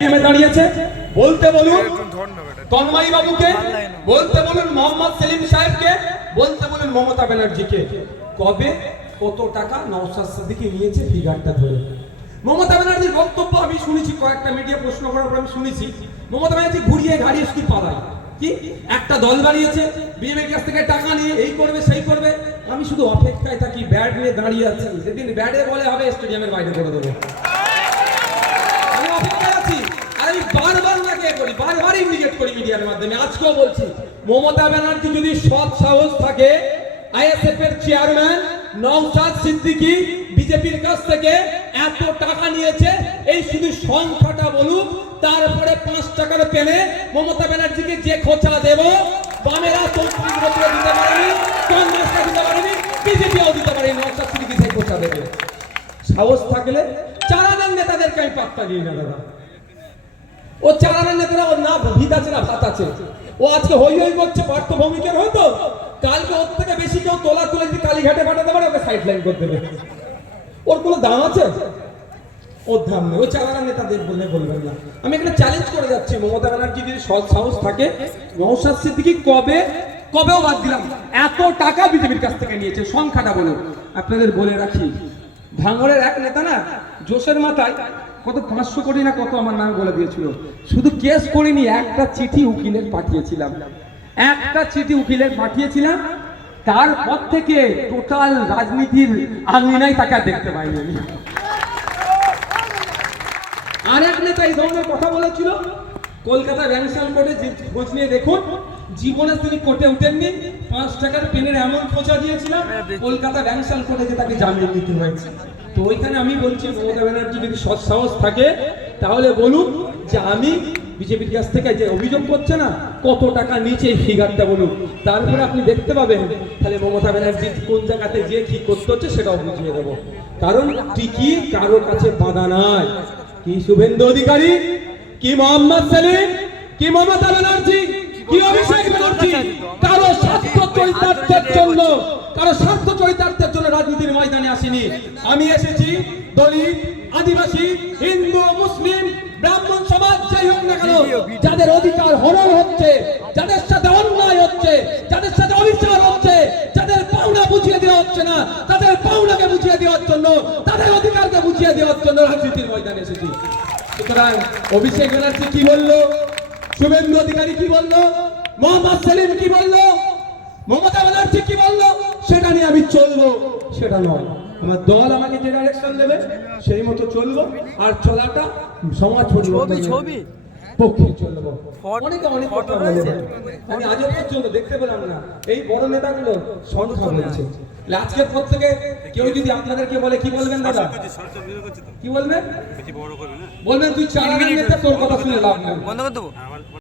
নেমে দাঁড়িয়েছে। বলতে বলুন তন্ময়ী বাবুকে বলতে বলুন মোহাম্মদ সেলিম সাহেবকে বলতে বলুন মমতা ব্যানার্জিকে। কবে কত টাকা নওশাদ সিদ্দিকী নিয়েছে ফিগারটা ধরে। মমতা ব্যানার্জির বক্তব্য আমি শুনেছি কয়েকটা মিডিয়া প্রশ্ন করার পর আমি শুনেছি। মমতা ব্যানার্জি ঘুরিয়ে ঘাড়িয়ে শুধু পালায় কি? একটা দল বানিয়েছে বিজেপির কাছ থেকে টাকা নিয়ে এই করবে সেই করবে। আমি শুধু অপেক্ষায় থাকি ব্যাট নিয়ে দাঁড়িয়ে আছি। যেদিন ব্যাটে বলে হবে স্টেডিয়ামের বাইরে করে দেবো। করি বারবার ইন্ডিকেট করি মিডিয়ার মাধ্যমে। আজকেও বলছি, মমতা ব্যানার্জি যদি সৎ সাহস থাকে আইএসএফ এর চেয়ারম্যান নওশাদ সিদ্দিকী বিজেপির কাছ থেকে এত টাকা নিয়েছে, এই শুধু সংখ্যাটা বলুক, তারপরে পাঁচ টাকার পেনে মমতা ব্যানার্জিকে যে খোঁচা দেব, বামেরা চৌত্রিশ বছরে দিতে পারেনি কংগ্রেসরা দিতে পারেনি, বিজেপিও দিতে পারেনি, নওশাদ সিদ্দিকী সেই খোঁচা দেবে। সাহস থাকলে চারানার নেতাদেরকে আমি পাত্তা দিই না, দাদা। ও চারানার নেতারা ওর না ভিত আছে না, ভাত আছে। ও আজকে হই হই করছে, পার্থ ভৌমিকের কালকে ওর থেকে বেশি কেউ তোলা তুলে যদি কালীঘাটে পাঠাতে পারে, ওকে সাইড লাইন করতে দেবে। ওর কোনো দাম আছে? ওর দাম নেই। ওই বলবেন না। আমি এখানে চ্যালেঞ্জ করে যাচ্ছি। মমতা ব্যানার্জি যদি সৎ সাহস থাকে নৌসাদ সিদ্দিকি কবে, কবেও বাদ দিলাম। এত টাকা বিজেপির কাছ থেকে নিয়েছে, সংখ্যাটা বলুন আপনাদের বলে রাখি, ভাঙড়ের এক নেতা না, জোশের মাথায় কত পাঁচশো কোটি না কত আমার নাম বলে দিয়েছিল। শুধু কেস করিনি, একটা চিঠি উকিলের পাঠিয়েছিলাম। একটা চিঠি উকিলের পাঠিয়েছিলাম। তারপর থেকে টোটাল রাজনীতির আঙিনায় তাকে দেখতে পাইনি আমি। আর এক নেতা এই ধরনের কথা বলেছিল। কলকাতা ব্যাংসাল কোর্টে খোঁজ নিয়ে দেখুন জীবনে তিনি কোর্টে উঠেননি। পাঁচ টাকার পেনের এমন খোঁজা দিয়েছিলাম কলকাতা ব্যাংসাল কোর্টে যে তাকে জামিন দিতে হয়েছে। তো ওইখানে আমি বলছি মমতা ব্যানার্জি যদি সৎ সাহস থাকে তাহলে বলুন যে আমি বিজেপির কাছ থেকে যে অভিযোগ করছে না কত টাকা নিচে এই ফিগারটা বলুন। তারপরে আপনি দেখতে পাবেন তাহলে মমতা ব্যানার্জি কোন জায়গাতে যে কি করতে হচ্ছে সেটাও বুঝিয়ে দেবো। কারণ টিকি কারোর কাছে বাধা নাই। কি শুভেন্দু অধিকারী কি মোহাম্মদ সেলিম কি মমতা ব্যানার্জি রাজনীতির ময়দানে আসিনি। আমি এসেছি দলিত, আদিবাসী, হিন্দু, মুসলিম, ব্রাহ্মণ সমাজ, যাই হোক না কেন, যাদের অধিকার হরণ হচ্ছে, যাদের সাথে অন্যায় হচ্ছে, যাদের সাথে অবিচার হচ্ছে বুঝিয়ে দেওয়া হচ্ছে না, তাদের পাওনাকে বুঝিয়ে দেওয়ার জন্য, তাদের অধিকারকে বুঝিয়ে দেওয়ার জন্য রাজনীতির ময়দানে এসেছি। সুতরাং অভিষেক ব্যানার্জি কি বলল? শুভেন্দু অধিকারী কি বলল? মোহাম্মদ সেলিম কি বলল? মমতা ব্যানার্জি কি বলল? সেটা নিয়ে আমি চলবো। সেটা নয়। আমার দল আমাকে যে ডাইরেকশন দেবে, সেই মতো চলবো। আর চলাটা সমাজ পরিবর্তন ছবি। পক্ষে চলবো অনেকে অনেক কথা বলে আমি আজও পর্যন্ত দেখতে পেলাম না। এই বড় নেতাগুলো সংখ্যা হয়েছে। আজকের পর থেকে কেউ যদি আপনাদেরকে বলে কি বলবেন দাদা? কি বলবেন? বলবেন তুই চার নেতা তোর কথা শুনে লাভ নাই।